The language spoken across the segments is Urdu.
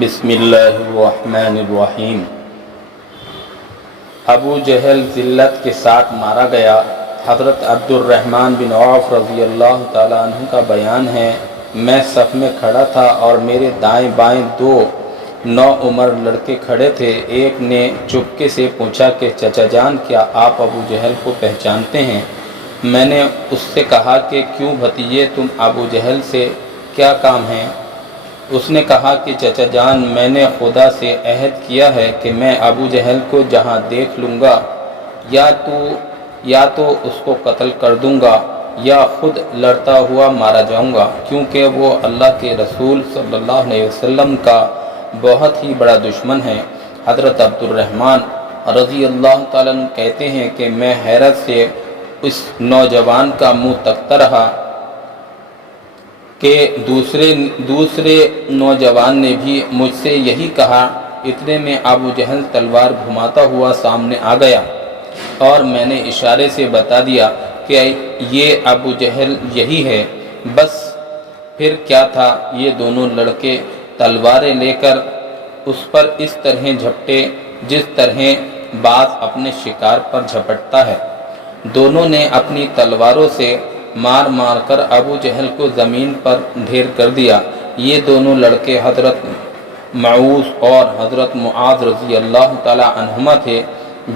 بسم اللہ الرحمن الرحیم۔ ابو جہل ذلت کے ساتھ مارا گیا۔ حضرت عبد الرحمن بن عوف رضی اللہ تعالیٰ عنہ کا بیان ہے، میں صف میں کھڑا تھا اور میرے دائیں بائیں دو نوعمر لڑکے کھڑے تھے۔ ایک نے چپکے سے پوچھا کہ چچا جان، کیا آپ ابو جہل کو پہچانتے ہیں؟ میں نے اس سے کہا کہ کیوں بھتیجے، تم ابو جہل سے کیا کام ہے؟ اس نے کہا کہ چچا جان، میں نے خدا سے عہد کیا ہے کہ میں ابو جہل کو جہاں دیکھ لوں گا یا تو اس کو قتل کر دوں گا یا خود لڑتا ہوا مارا جاؤں گا، کیونکہ وہ اللہ کے رسول صلی اللہ علیہ وسلم کا بہت ہی بڑا دشمن ہے۔ حضرت عبد الرحمن رضی اللہ تعالیٰ عنہ کہتے ہیں کہ میں حیرت سے اس نوجوان کا منہ تکتا رہا کہ دوسرے نوجوان نے بھی مجھ سے یہی کہا۔ اتنے میں ابو جہل تلوار گھماتا ہوا سامنے آ گیا اور میں نے اشارے سے بتا دیا کہ یہ ابو جہل یہی ہے۔ بس پھر کیا تھا، یہ دونوں لڑکے تلواریں لے کر اس پر اس طرح جھپٹے جس طرح باز اپنے شکار پر جھپٹتا ہے۔ دونوں نے اپنی تلواروں سے مار مار کر ابو جہل کو زمین پر ڈھیر کر دیا۔ یہ دونوں لڑکے حضرت معوذ اور حضرت معاذ رضی اللہ تعالی عنہما تھے،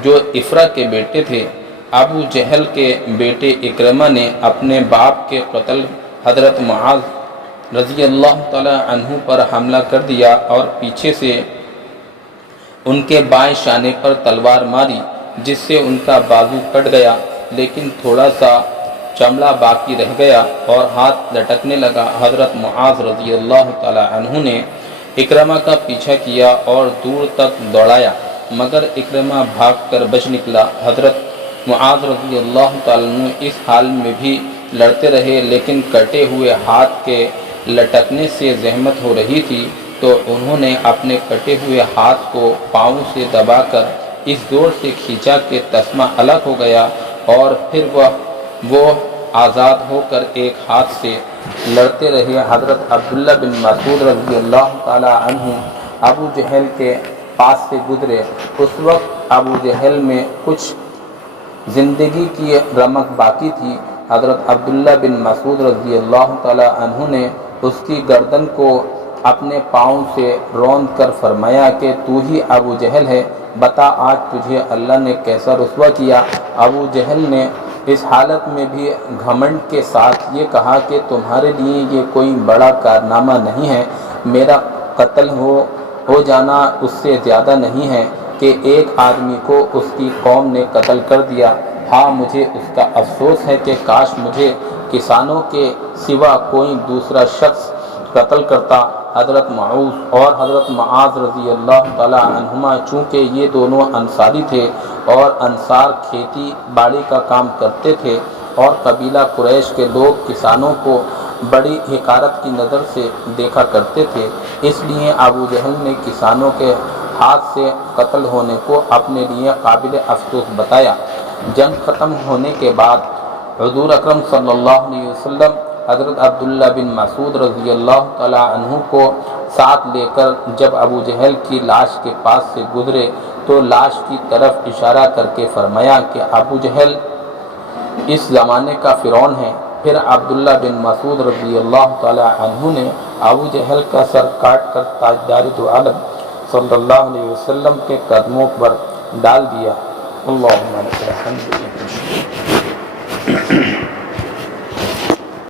جو افرا کے بیٹے تھے۔ ابو جہل کے بیٹے اکرمہ نے اپنے باپ کے قتل حضرت معاذ رضی اللہ تعالی عنہ پر حملہ کر دیا اور پیچھے سے ان کے بائیں شانے پر تلوار ماری، جس سے ان کا بازو کٹ گیا، لیکن تھوڑا سا چمڑا باقی رہ گیا اور ہاتھ لٹکنے لگا۔ حضرت معاذ رضی اللہ تعالی عنہ نے اکرمہ کا پیچھا کیا اور دور تک دوڑایا، مگر اکرمہ بھاگ کر بچ نکلا۔ حضرت معاذ رضی اللہ تعالی عنہ اس حال میں بھی لڑتے رہے، لیکن کٹے ہوئے ہاتھ کے لٹکنے سے زحمت ہو رہی تھی، تو انہوں نے اپنے کٹے ہوئے ہاتھ کو پاؤں سے دبا کر اس زور سے کھینچا کہ تسمہ الگ ہو گیا، اور پھر وہ آزاد ہو کر ایک ہاتھ سے لڑتے رہے۔ حضرت عبداللہ بن مسعود رضی اللہ تعالی عنہ ابو جہل کے پاس سے گزرے۔ اس وقت ابو جہل میں کچھ زندگی کی رمق باقی تھی۔ حضرت عبداللہ بن مسعود رضی اللہ تعالی عنہ نے اس کی گردن کو اپنے پاؤں سے روند کر فرمایا کہ تو ہی ابو جہل ہے، بتا آج تجھے اللہ نے کیسا رسوا کیا۔ ابو جہل نے اس حالت میں بھی گھمنڈ کے ساتھ یہ کہا کہ تمہارے لیے یہ کوئی بڑا کارنامہ نہیں ہے، میرا قتل ہو جانا اس سے زیادہ نہیں ہے کہ ایک آدمی کو اس کی قوم نے قتل کر دیا۔ ہاں، مجھے اس کا افسوس ہے کہ کاش مجھے کسانوں کے سوا کوئی دوسرا شخص قتل کرتا۔ حضرت معوذ اور حضرت معاذ رضی اللہ تعالی عنہما چونکہ یہ دونوں انصاری تھے اور انصار کھیتی باڑی کا کام کرتے تھے، اور قبیلہ قریش کے لوگ کسانوں کو بڑی حقارت کی نظر سے دیکھا کرتے تھے، اس لیے ابو جہل نے کسانوں کے ہاتھ سے قتل ہونے کو اپنے لیے قابل افسوس بتایا۔ جنگ ختم ہونے کے بعد حضور اکرم صلی اللہ علیہ وسلم حضرت عبداللہ بن مسعود رضی اللہ تعالی عنہ کو ساتھ لے کر جب ابو جہل کی لاش کے پاس سے گزرے تو لاش کی طرف اشارہ کر کے فرمایا کہ ابو جہل اس زمانے کا فرعون ہے۔ پھر عبداللہ بن مسعود رضی اللہ تعالی عنہ نے ابو جہل کا سر کاٹ کر تاجدار دو عالم صلی اللہ علیہ وسلم کے قدموں پر ڈال دیا۔ اللہم لک الحمد۔